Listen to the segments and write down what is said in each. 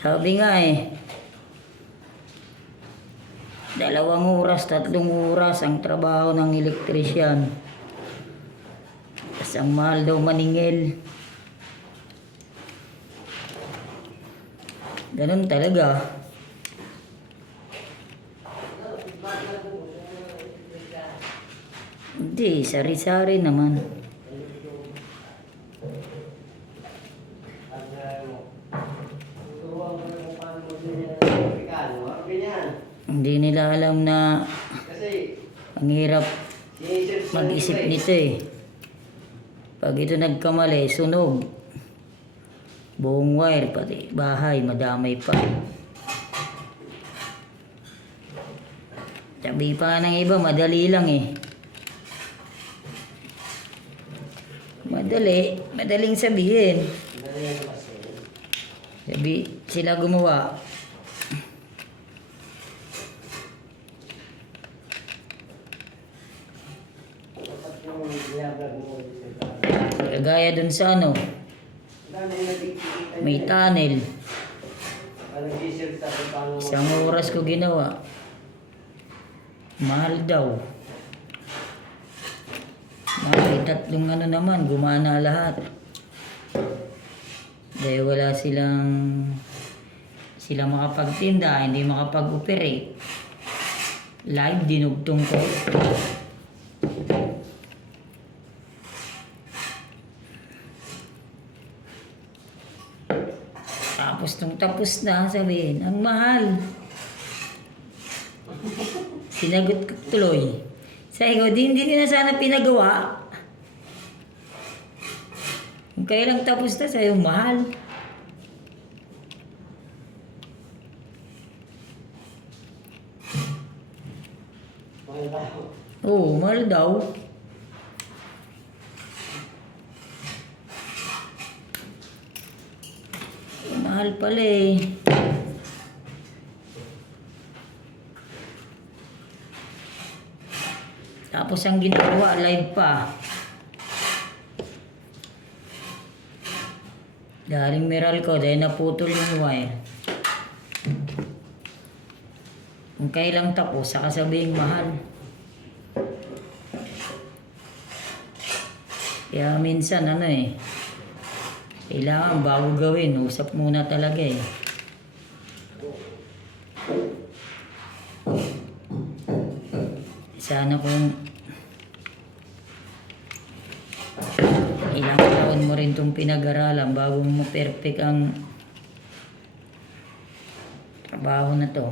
Sabi nga eh, 2 oras, 3 oras ang trabaho ng elektrisyan. Tapos ang mahal daw maningil. Ganun talaga. Hindi, sari-sari naman. Hindi nila alam na ang hirap mag-isip nito eh. Pag ito nagkamali, sunog. Buong wire, pati bahay, madamay pa. Sabi pa ng iba, madali lang eh. Madaling sabihin. Sila gumawa. Kagaya dun sa ano, may tunnel. 1 oras ko ginawa. Mahal daw. May 3 ano naman, gumana lahat. Dahil wala sila makapagtinda, hindi makapag-operate. Live, dinugtong ko. Tapos na, sabihin, ang mahal. Sinagot ko tuloy. Sabi ko, hindi na sana pinagawa. Kung kailang tapos na, sa'yo mahal. Oo, mahal daw. Mahal pala eh. Tapos ang ginagawa, live pa. Daring Meralco dahil naputol yung wire. Kung kailang tapos, saka sabihing mahal. Kaya minsan ano eh, kailangan bago gawin, usap muna talaga eh. Sana kung ilang taon mo rin itong pinag-aralan bago mo perfect ang trabaho na to.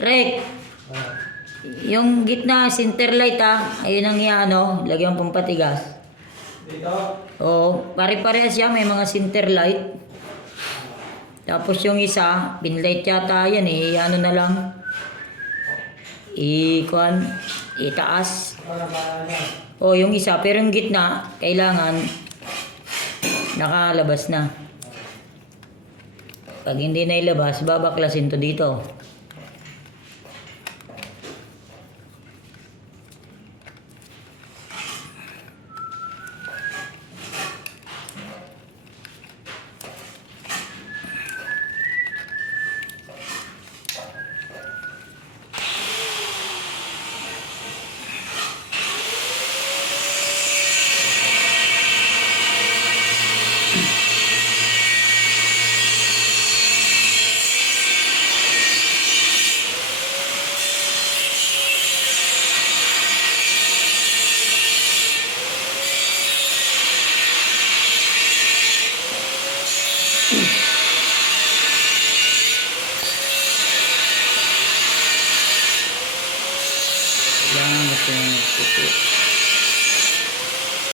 Rek, yung gitna center light ayun ang iano, lagyan pang patigas. Dito? Oo, pare-parehas siya, may mga center light. Tapos yung isa, pinlight yata yan eh, ano na lang. Itaas. O yung isa, pero yung gitna, kailangan nakalabas na. Pag hindi na ilabas, babaklasin to dito. Kailangan mo siyang puti.